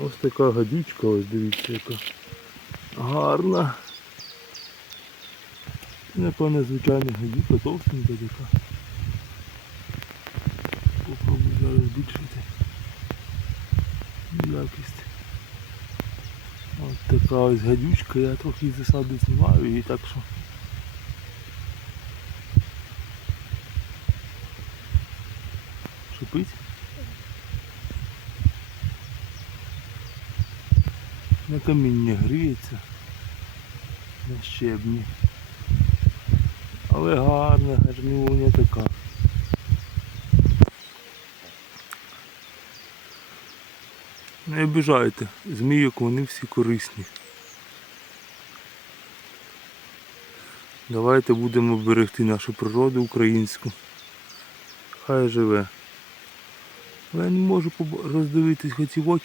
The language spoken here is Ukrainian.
Ось така гадючка, ось дивіться яка. Гарна. Це, Напевно, звичайна гадюка, товстенька така. Попробую зараз збільшити якість. Ось така ось гадючка, я трохи засади знімаю її так що. Шипить? На каміння гріється. На щебні. Але гарна, гарнюня така. Не обіжайте, змійок вони всі корисні. Давайте будемо берегти нашу природу українську. Хай живе. Але я не можу роздивитись хоч і очі.